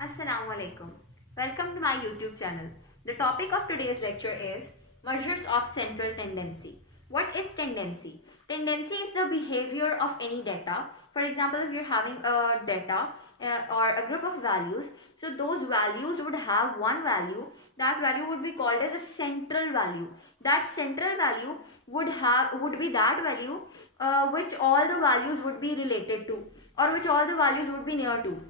Assalamu alaikum. Welcome to my YouTube channel. The topic of today's lecture is measures of central tendency. What is tendency? Tendency is the behavior of any data. For example, if you're having a data or a group of values, so those values would have one value. That value would be called as a central value. That central value would be that value which all the values would be related to, or which all the values would be near to.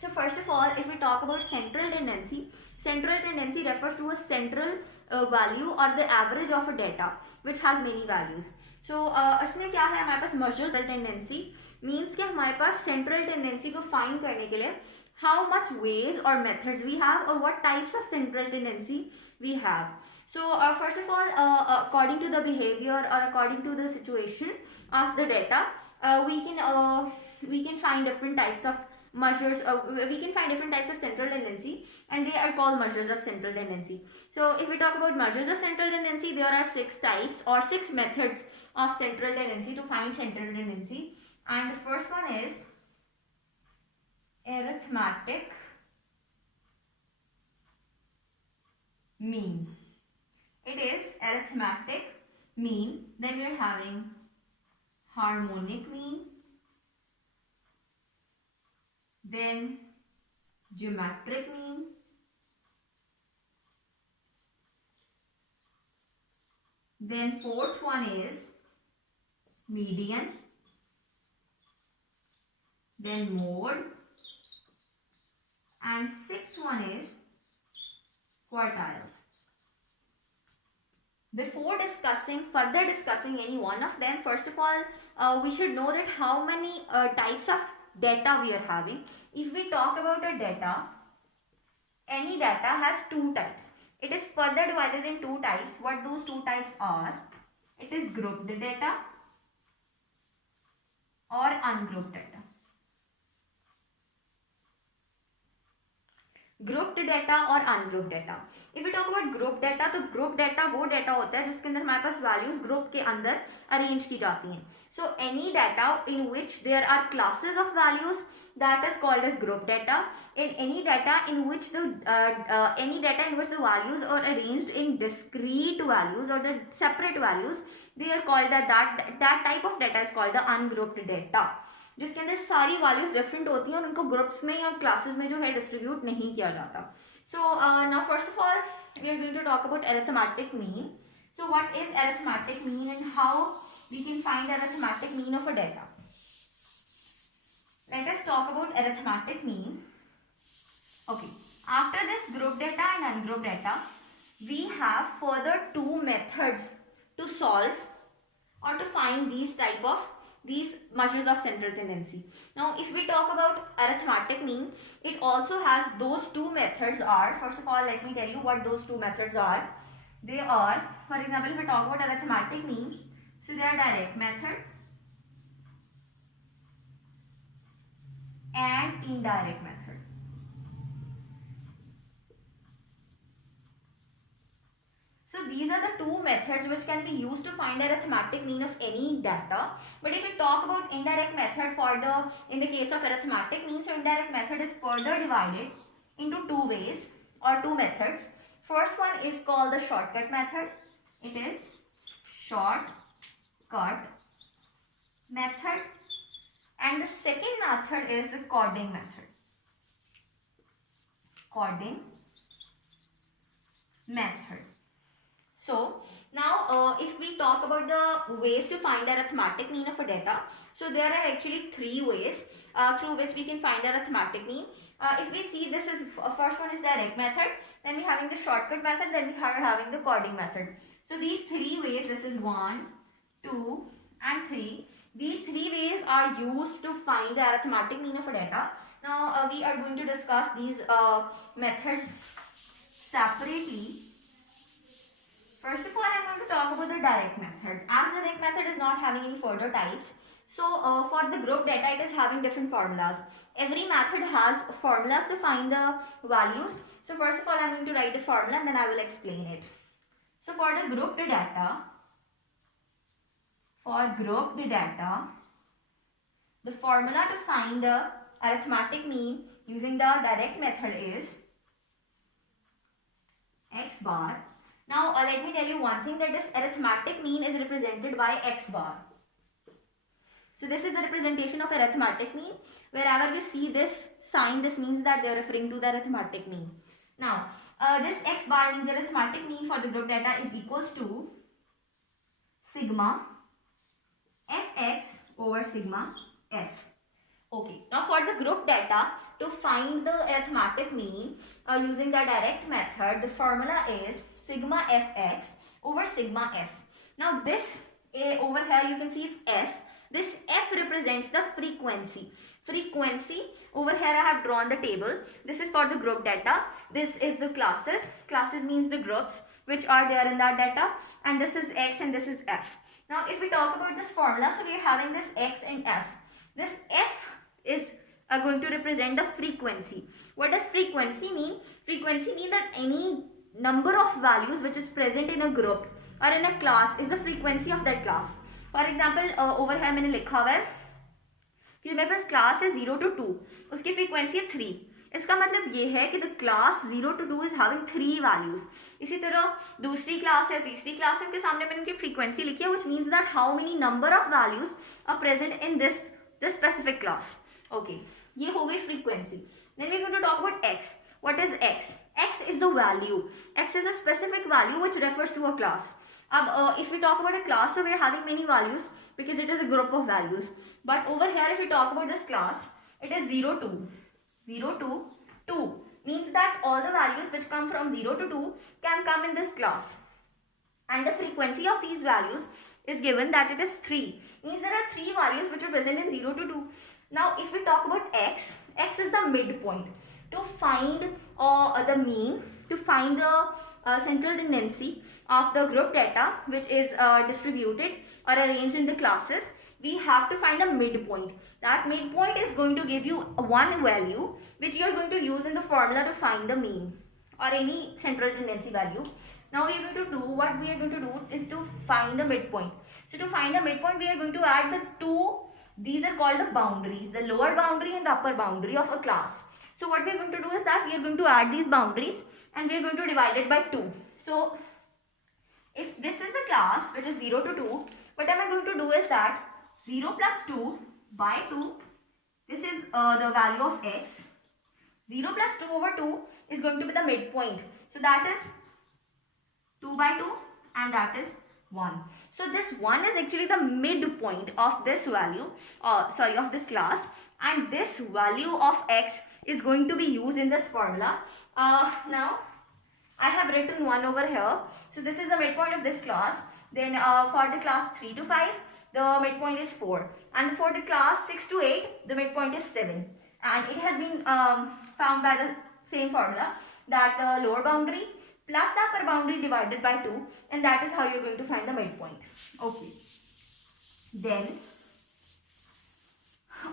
So first of all, if we talk about central tendency refers to a central value or the average of a data which has many values. So इसमें क्या है हमारे पास measures central tendency means कि हमारे पास central tendency को find करने के लिए how much ways or methods we have or what types of central tendency we have. So first of all, according to the behavior or according to the situation of the data, we can find different types of measures. We can find different types of central tendency, and they are called measures of central tendency. So if we talk about measures of central tendency, there are 6 types or 6 methods of central tendency to find central tendency, and the first one is arithmetic mean. It is arithmetic mean. Then we are having harmonic mean, then geometric mean, then fourth one is median, then mode, and sixth one is quartiles. Before further discussing any one of them, first of all, we should know that how many types of data we are having. If we talk about a data, any data has 2 types. It is further divided in 2 types. What those 2 types are? It is grouped data or ungrouped data. Grouped data और ungroup data. If you talk about group data, तो group data वो data होता है जिसके अंदर हमारे पास values group के अंदर अरेंज की जाती हैं. So any data in which there are classes of values, that is called as group data. In any data in which the values are arranged in discrete values or the separate values, they are called that type of data is called the ungrouped data, जिसके अंदर सारी values different होती हैं और उनको groups में या classes में जो है डिस्ट्रीब्यूट नहीं किया जाता. So now first of all we are going to talk about arithmetic mean. So what is arithmetic mean and how we can find arithmetic mean of a data. Let us talk about arithmetic mean. Okay, after this group data and ungroup data, we have further 2 methods to solve or to find these measures of central tendency. Now if we talk about arithmetic mean, it also has those 2 methods are, first of all let me tell you what those 2 methods are. They are, for example, if we talk about arithmetic mean, so they are direct method and indirect method. So these are the 2 methods which can be used to find arithmetic mean of any data. But if we talk about indirect method in the case of arithmetic mean, so indirect method is further divided into 2 ways or 2 methods. First one is called the shortcut method. It is shortcut method. And the second method is the coding method. Coding method. So now if we talk about the ways to find arithmetic mean of a data, so there are actually 3 ways through which we can find arithmetic mean. If we see, this is first one is direct method, then we having the shortcut method, then we are having the coding method. So these 3 ways, this is 1, 2 and 3. These 3 ways are used to find the arithmetic mean of a data. Now we are going to discuss these methods separately. First of all, I am going to talk about the direct method. As the direct method is not having any further types, so for the group data it is having different formulas. Every method has formulas to find the values. So first of all, I am going to write the formula and then I will explain it. So for the grouped data, the formula to find the arithmetic mean using the direct method is x bar. Now let me tell you one thing, that this arithmetic mean is represented by x bar. So this is the representation of arithmetic mean. Wherever you see this sign, this means that they are referring to the arithmetic mean. Now this x bar means the arithmetic mean for the group data is equals to sigma fx over sigma f. Okay, now for the group data, to find the arithmetic mean using the direct method, the formula is sigma fx over sigma f. Now this over here you can see f. This f represents the frequency. Frequency, over here I have drawn the table. This is for the group data. This is the classes. Classes means the groups which are there in that data. And this is x and this is f. Now if we talk about this formula, so we are having this x and f. This f is going to represent the frequency. What does frequency mean? Frequency means that any number of values which is present in a group or in a class is the frequency of that class. For example, over here मैंने लिखा हुआ है कि मेरे पास class है 0 to 2, उसकी frequency है 3. इसका मतलब ये है कि the class 0 to 2 is having 3 values. इसी तरह दूसरी क्लास है, तीसरी क्लास है, उनके सामने मैंने उनकी फ्रीक्वेंसी लिखी है, which means that how many number of values are present in this specific class. Okay, ये हो गई frequency. Then we going to talk about X. What is X? X is the value. X is a specific value which refers to a class. अब if we talk about a class, so we are having many values because it is a group of values. But over here, if we talk about this class, it is 0 to 0 to 2. Means that all the values which come from 0 to 2 can come in this class. And the frequency of these values is given that it is 3. Means there are 3 values which are present in 0 to 2. Now if we talk about x, x is the midpoint. To find the mean, to find the central tendency of the group data which is distributed or arranged in the classes, we have to find a midpoint. That midpoint is going to give you one value which you are going to use in the formula to find the mean or any central tendency value. Now we are going to do, what we are going to do is to find the midpoint. So to find the midpoint, we are going to add the two, these are called the boundaries, the lower boundary and the upper boundary of a class. So what we are going to do is that we are going to add these boundaries and we are going to divide it by 2. So if this is the class which is 0 to 2, what am I going to do is that 0 plus 2 by 2, this is the value of x. 0 plus 2 over 2 is going to be the midpoint. So that is 2 by 2 and that is 1. So this 1 is actually the midpoint of this value, of this class, and this value of x is going to be used in this formula. Now I have written 1 over here. So this is the midpoint of this class. Then for the class 3 to 5, the midpoint is 4. And for the class 6 to 8, the midpoint is 7. And it has been found by the same formula, that the lower boundary plus the upper boundary divided by 2. And that is how you are going to find the midpoint. Okay. Then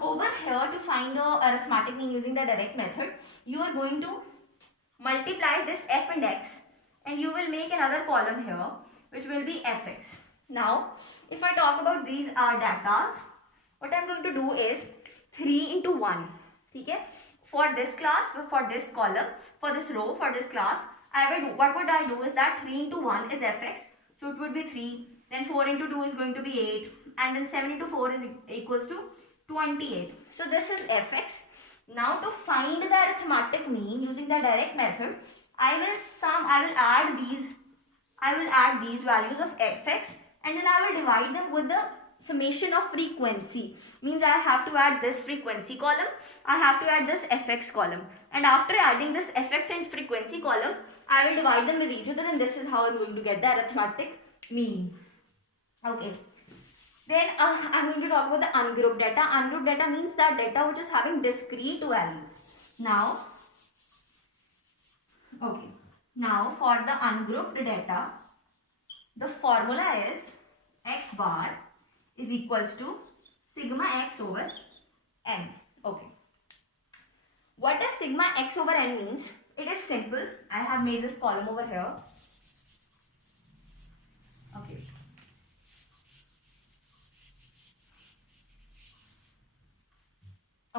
over here, to find the arithmetic mean using the direct method, you are going to multiply this f and x, and you will make another column here which will be fx. Now if I talk about these datas, what I am going to do is 3 into 1. Okay? For this class, for this column, for this row, for this class, what would I do is that 3 into 1 is fx, so it would be 3, then 4 into 2 is going to be 8, and then 7 into 4 is equals to 28. So this is fx. Now to find the arithmetic mean using the direct method, I will add these values of fx, and then I will divide them with the summation of frequency. Means I have to add this frequency column, I have to add this fx column, and after adding this fx and frequency column, I will divide them with each other, and this is how I am going to get the arithmetic mean. Okay. Then I am going to talk about the ungrouped data. Ungrouped data means that data which is having discrete values. Now for the ungrouped data, the formula is x bar is equals to sigma x over n. Okay. What does sigma x over n means? It is simple. I have made this column over here. Okay.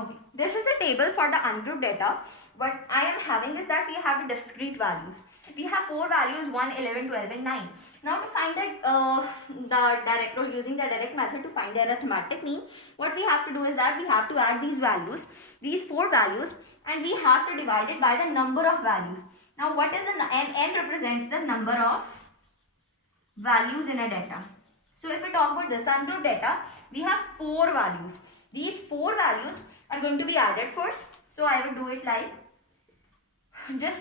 Okay, this is a the table for the ungrouped data, what I am having is that we have the discrete values. We have 4 values, 1, 11, 12 and 9. Now to find that using the direct method to find the arithmetic mean, what we have to do is that we have to add these values, these 4 values, and we have to divide it by the number of values. Now what is the n represents the number of values in a data. So if we talk about this ungrouped data, we have 4 values. These 4 values are going to be added first. So I will do it like,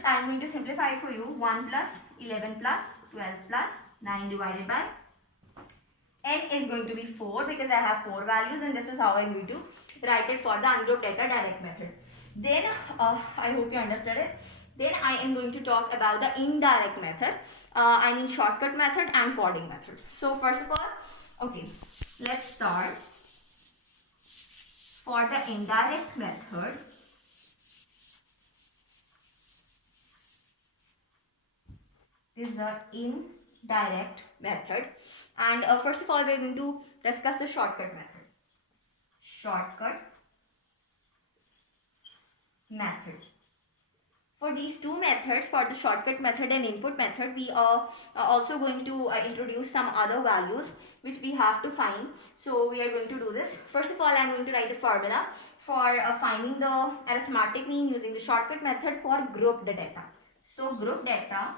I am going to simplify it for you. 1 plus 11 plus 12 plus 9 divided by n is going to be 4 because I have 4 values, and this is how I am going to write it for the ungrouped data direct method. Then I hope you understood it. Then I am going to talk about the indirect method, I mean shortcut method and coding method. So first of all, okay, let's start. For the indirect method, this is the indirect method, and first of all we are going to discuss the shortcut method. Shortcut method. For these two methods, for the shortcut method and input method, we are also going to introduce some other values which we have to find. So we are going to do this. First of all, I am going to write a formula for finding the arithmetic mean using the shortcut method for grouped data. So grouped data,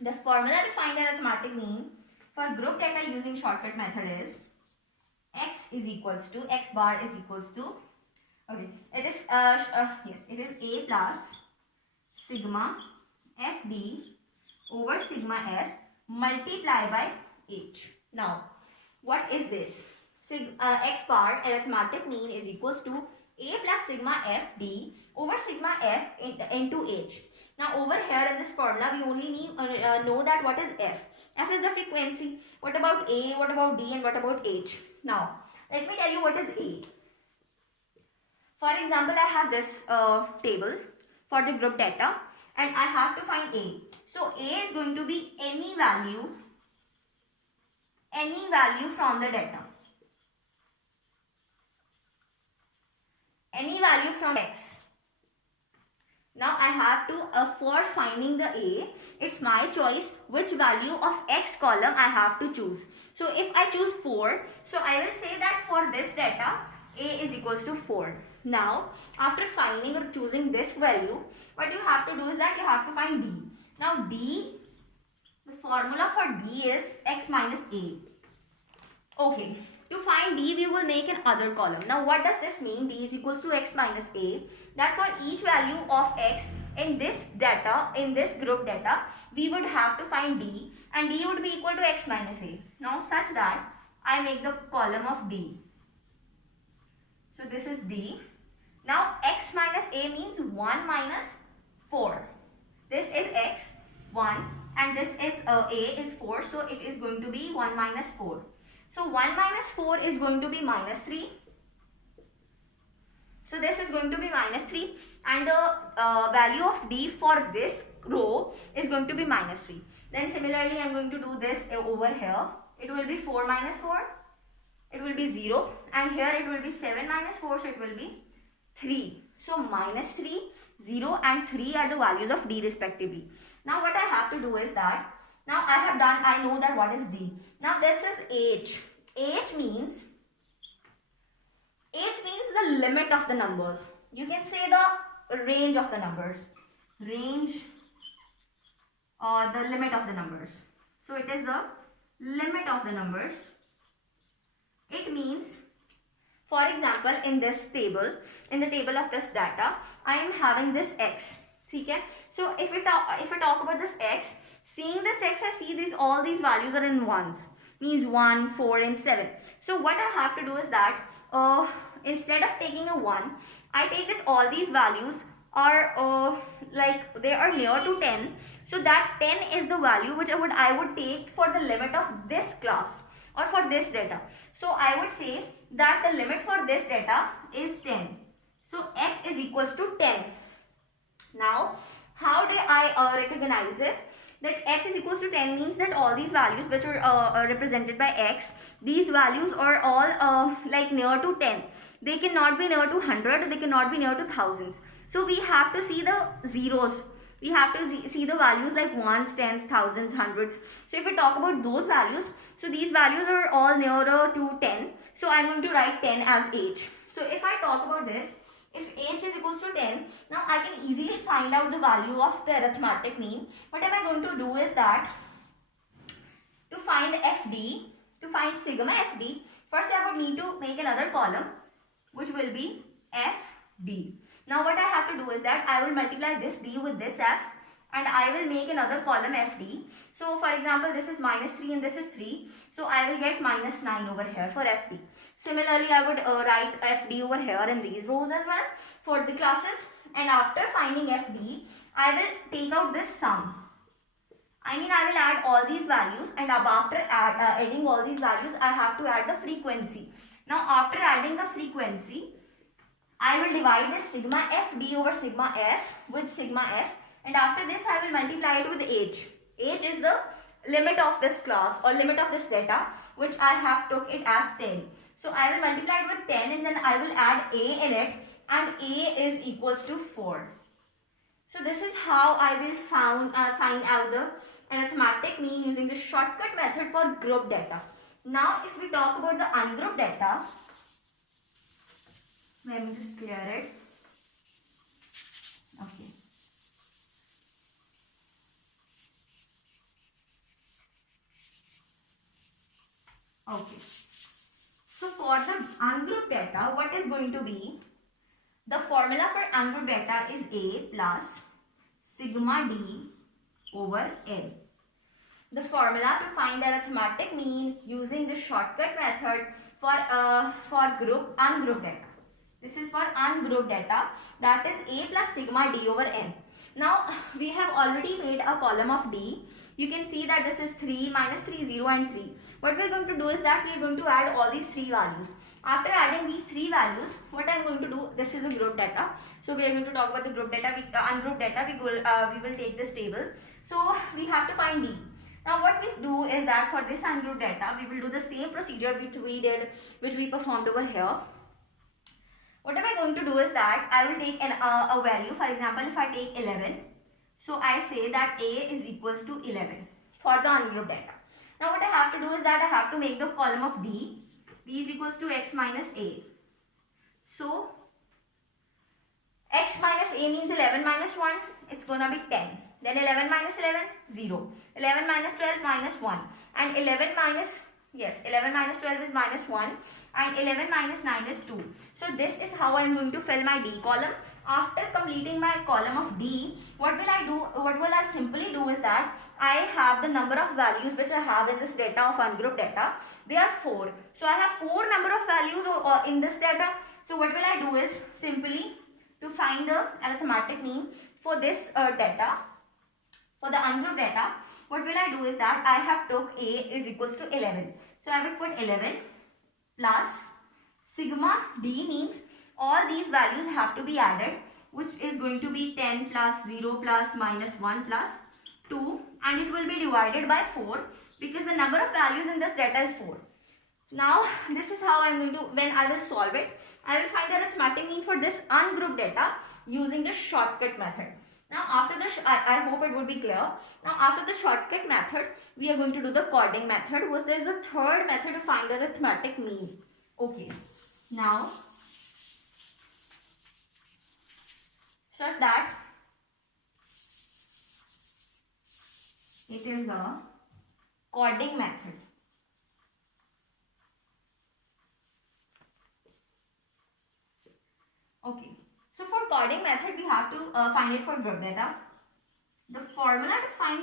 the formula to find arithmetic mean for grouped data using shortcut method is x bar is equals to, okay, it is it is a plus sigma fd over sigma f multiplied by h. Now what is this? X bar arithmetic mean is equals to a plus sigma fd over sigma f into h. Now over here in this formula we only need know that what is f. F is the frequency. What about a, what about d, and what about h? Now let me tell you what is a. For example, I have this table for the group data and I have to find a. So a is going to be any value from the data. Any value from x. Now I have to, for finding the a, it's my choice which value of x column I have to choose. So if I choose 4, so I will say that for this data, a is equals to 4. Now, after finding or choosing this value, what you have to do is that you have to find d. Now d, the formula for d is x minus a. Okay, to find d we will make an other column. Now what does this mean? D is equals to x minus a. That for each value of x in this data, in this group data, we would have to find d, and d would be equal to x minus a. Now such that I make the column of d. So this is d. Now x minus a means 1 minus 4. This is x, 1, and this is a is 4. So it is going to be 1 minus 4. So 1 minus 4 is going to be minus 3. So this is going to be minus 3, and the value of d for this row is going to be minus 3. Then similarly I am going to do this over here. It will be 4 minus 4. It will be 0, and here it will be 7 minus 4, so it will be 3. So minus 3, 0 and 3 are the values of d respectively. Now what I have to do is that, now I know that what is d. Now this is h. H means the limit of the numbers. You can say the range of the numbers. Range or the limit of the numbers. So it is the limit of the numbers. It means, for example, in this table, in the table of this data, I am having this x. Okay? So if we talk about this x, seeing this x, I see all these values are in ones. Means 1, 4 and 7. So what I have to do is that instead of taking a 1, I take that all these values are like they are near to 10. So that 10 is the value which I would take for the limit of this class or for this data. So I would say that the limit for this data is 10. So h is equals to 10. Now how do I recognize it? that x is equals to 10 means that all these values which are represented by x, these values are all like near to 10. They cannot be near to 100, they cannot be near to thousands. So we have to see the zeros. We have to see the values like ones, tens, thousands, hundreds. So if we talk about those values, so these values are all nearer to 10. So I'm going to write 10 as h. So if I talk about this, if h is equals to 10, now I can easily find out the value of the arithmetic mean. What am I going to do is that to find FD, to find sigma FD, first I would need to make another column which will be FD. Now what I have to do is that I will multiply this D with this F and I will make another column FD. So for example, this is minus 3 and this is 3. So I will get minus 9 over here for FD. Similarly, I would write FD over here in these rows as well for the classes. And after finding FD, I will take out this sum. I will add all these values, and after adding all these values, I have to add the frequency. Now after adding the frequency, I will divide this sigma FD over sigma F with sigma F, and after this I will multiply it with h. H is the limit of this class or limit of this data, which I have took it as 10. So I will multiply it with 10 and then I will add a in it, and a is equals to 4. So this is how I will find out the arithmetic mean using the shortcut method for group data. Now if we talk about the ungrouped data, let me just clear it. Okay. Okay. So for the ungrouped data, what is going to be? The formula for ungrouped data is A plus sigma D over N. The formula to find arithmetic mean using the shortcut method for ungrouped data. This is for ungrouped data, that is A plus sigma D over N. Now we have already made a column of D. You can see that this is 3, minus 3, 0 and 3. What we are going to do is that we are going to add all these three values. After adding these three values, what I am going to do, this is a group data. So we are going to talk about the group data, ungrouped data, we will take this table. So we have to find D. Now what we do is that for this ungrouped data, we will do the same procedure which we performed over here. What am I going to do is that I will take a value. For example, if I take 11, so I say that A is equals to 11 for the ungrouped data. Now what I have to do is that I have to make the column of D. D is equals to x minus A. So x minus A means 11 minus 1, it's gonna be 10. Then 11 minus 11, 0. 11 minus 12, minus 1. And 11 minus 12 is minus 1. And 11 minus 9 is 2. So this is how I am going to fill my D column. After completing my column of D, what will I do? What will I simply do is that I have the number of values which I have in this data of ungrouped data. They are 4. So I have 4 number of values in this data. So what will I do is simply to find the arithmetic mean for this data. For the ungrouped data, what will I do is that I have took A is equals to 11. So I will put 11 plus sigma D means all these values have to be added, which is going to be 10 plus 0 plus minus 1 plus 2, and it will be divided by 4 because the number of values in this data is 4. Now this is how I am going to, when I will solve it, I will find the arithmetic mean for this ungrouped data using the shortcut method. Now after the, I hope it would be clear. Now after the shortcut method, we are going to do the coding method, because there is a third method to find arithmetic mean. Okay. Now, such that it is a coding method. Okay. So for coding method, we have to find it for group data. The formula to find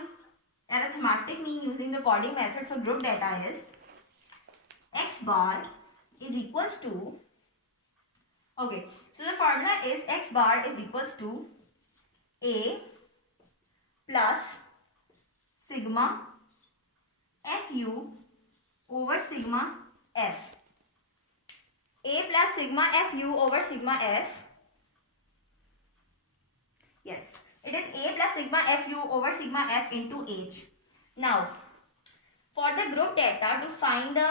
arithmetic mean using the coding method for group data is x bar is equals to, okay, so the formula is x bar is equals to A plus sigma fu over sigma f. A plus sigma fu over sigma f. Yes. It is A plus sigma fu over sigma f into h. Now, for the group data, to find the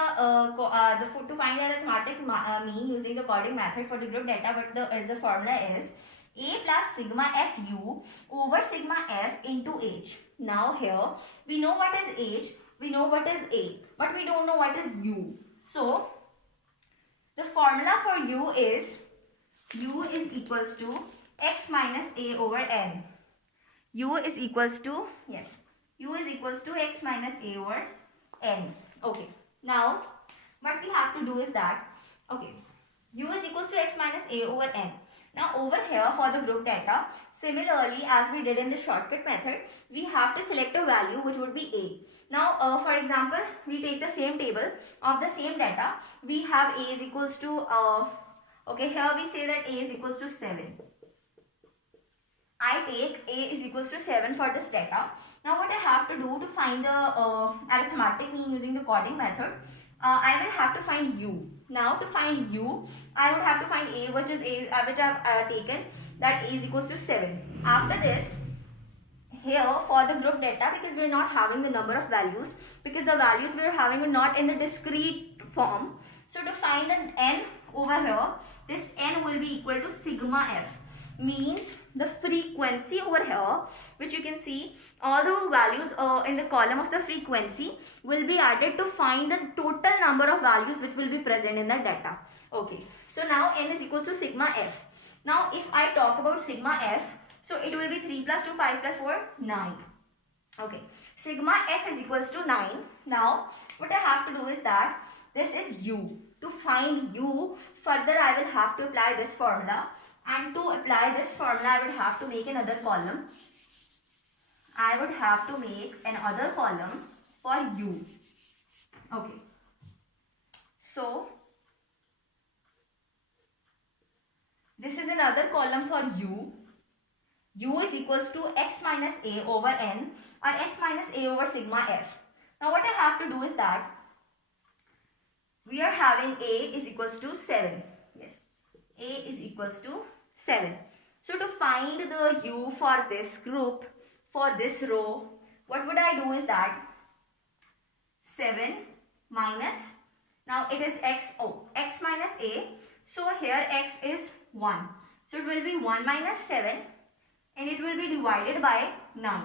arithmetic mean using the coding method for the group data, what the formula is A plus sigma fu over sigma f into h. Now here we know what is h, we know what is a, but we don't know what is u. So the formula for u is equals to x minus a over n. U is equals to x minus a over n. Okay. Now, what we have to do is that, okay, u is equals to x minus a over n. Now, over here for the group data, similarly as we did in the shortcut method, we have to select a value which would be a. Now, for example, we take the same table of the same data. We have a is equals to, okay, here we say that a is equals to 7. I take a is equals to 7 for this data. Now what I have to do to find the arithmetic mean using the coding method, I will have to find u. Now to find u, I would have to find a, which is a, which I have taken, that a is equals to 7. After this, here for the group data, because we are not having the number of values, because the values we are having are not in the discrete form. So to find an n over here, this n will be equal to sigma f, means the frequency over here, which you can see all the values in the column of the frequency will be added to find the total number of values which will be present in the data. Okay, so now n is equal to sigma f. Now if I talk about sigma f, so it will be 3 plus 2, 5 plus 4, 9. Okay, sigma f is equals to 9. Now what I have to do is that this is u. To find u, further I will have to apply this formula. And to apply this formula, I would have to make another column. I would have to make another column for u. Okay. So, this is another column for u. U is equals to x minus a over n, or x minus a over sigma f. Now, what I have to do is that we are having a is equals to 7. Yes. A is equals to 7. So to find the u for this group, for this row, what would I do is that 7 minus, now it is x minus a. So here x is 1. So it will be 1 minus 7 and it will be divided by 9.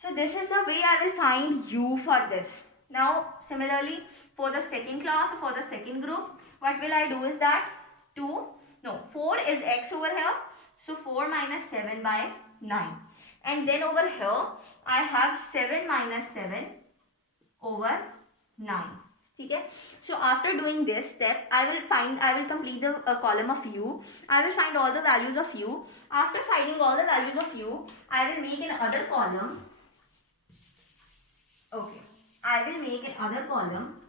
So this is the way I will find u for this. Now similarly for the second class, for the second group, what will I do is that 4 is x over here. So 4 minus 7 by 9. And then over here, I have 7 minus 7 over 9. Okay? So after doing this step, I will complete the column of u. I will find all the values of u. After finding all the values of u, I will make another column. Okay. I will make another column.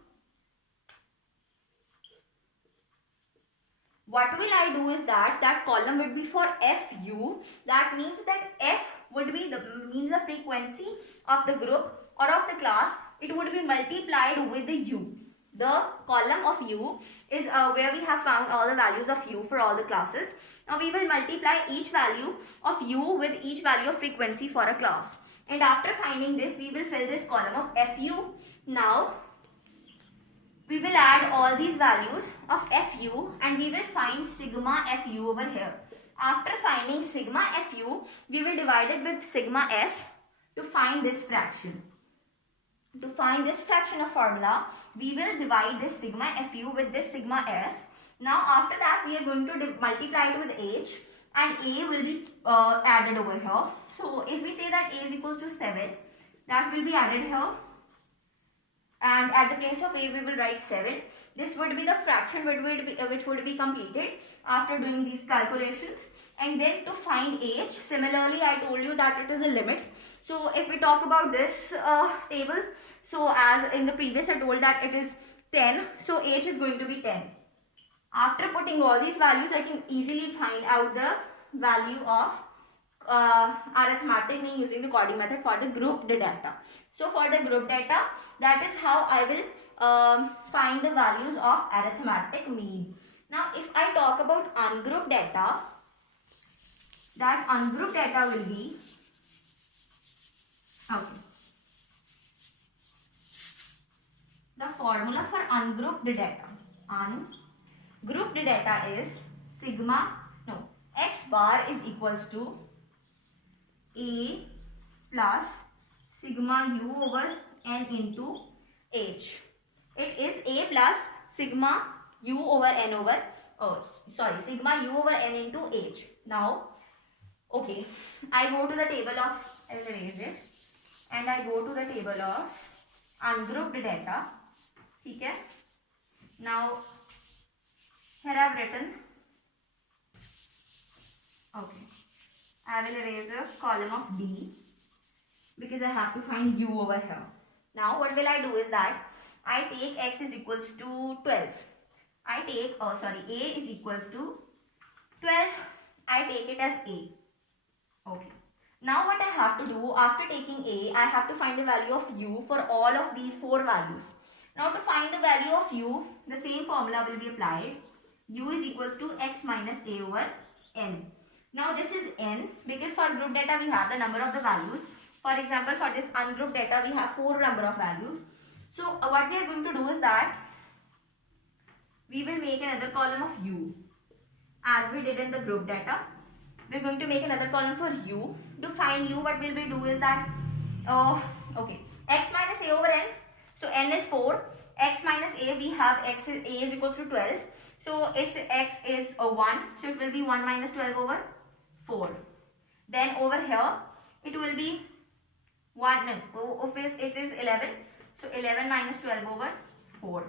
What will I do is that column would be for fu. That means that f would be the frequency of the group or of the class. It would be multiplied with the u. The column of u is where we have found all the values of u for all the classes. Now we will multiply each value of u with each value of frequency for a class. And after finding this, we will fill this column of fu. Now we will add all these values of fu and we will find sigma fu over here. After finding sigma fu, we will divide it with sigma f to find this fraction. To find this fraction of formula, we will divide this sigma fu with this sigma f. Now after that, we are going to multiply it with h and a will be added over here. So if we say that a is equals to 7, that will be added here. And at the place of a, we will write 7. This would be the fraction which would be completed after doing these calculations. And then to find h, similarly I told you that it is a limit. So if we talk about this table, so as in the previous I told that it is 10. So h is going to be 10. After putting all these values, I can easily find out the value of arithmetic mean using the coding method for the group data. So for the group data, that is how I will find the values of arithmetic mean. Now if I talk about ungrouped data, that ungrouped data will be, okay, the formula for ungrouped data is x bar is equals to a plus sigma u over n into h. It is a plus sigma u over n over, sigma u over n into h. Now, okay, I go to the table of, I'll erase it, and I go to the table of ungrouped data. Okay. Now, here I have written, okay, I will erase the column of D because I have to find u over here. Now, what will I do is that I take x is equals to 12. I take, a is equals to 12. I take it as a. Okay. Now what I have to do after taking a, I have to find the value of u for all of these 4 values. Now to find the value of u, the same formula will be applied. U is equals to x minus a over n. Now this is n because for group data we have the number of the values. For example, for this ungrouped data we have 4 number of values. So what we are going to do is that we will make another column of u as we did in the group data. We are going to make another column for u. To find u, what we will do is that, okay, x minus a over n. So n is 4. X minus a, we have a is equals to 12. So x is 1. So it will be 1 minus 12 over 4. Then over here, it will be 1, it is 11. So 11 minus 12 over 4.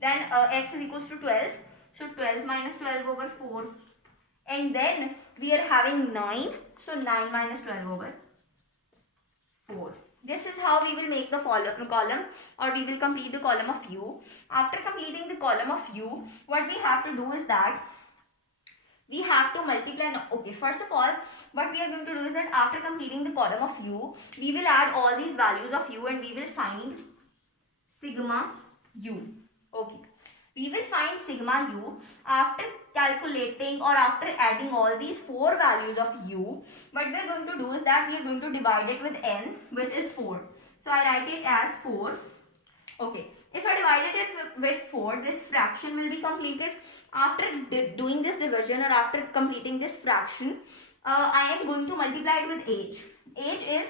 Then x is equals to 12. So 12 minus 12 over 4. And then we are having 9. So 9 minus 12 over 4. This is how we will make the column, or we will complete the column of u. After completing the column of u, what we have to do is that we have to multiply. Okay, first of all, what we are going to do is that after completing the column of u, we will add all these values of u and we will find sigma u. Okay. We will find sigma u after calculating or after adding all these 4 values of u. What we are going to do is that we are going to divide it with n, which is 4. So I write it as 4. Okay. If I divided it with 4, this fraction will be completed. After doing this division or after completing this fraction, I am going to multiply it with h. H is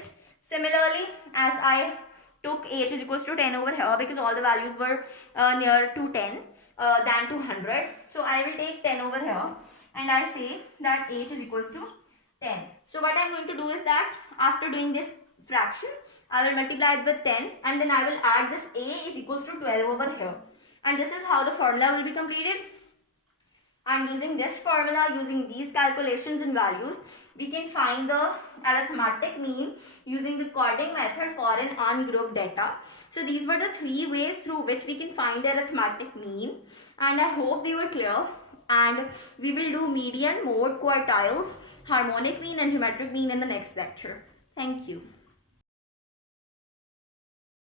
similarly as I took h is equals to 10 over here because all the values were near to 10 than to 100. So I will take 10 over here and I say that h is equals to 10. So what I am going to do is that after doing this fraction, I will multiply it with 10 and then I will add this a is equals to 12 over here. And this is how the formula will be completed. And using this formula, using these calculations and values, we can find the arithmetic mean using the coding method for an ungrouped data. So these were the 3 ways through which we can find the arithmetic mean. And I hope they were clear. And we will do median, mode, quartiles, harmonic mean and geometric mean in the next lecture. Thank you.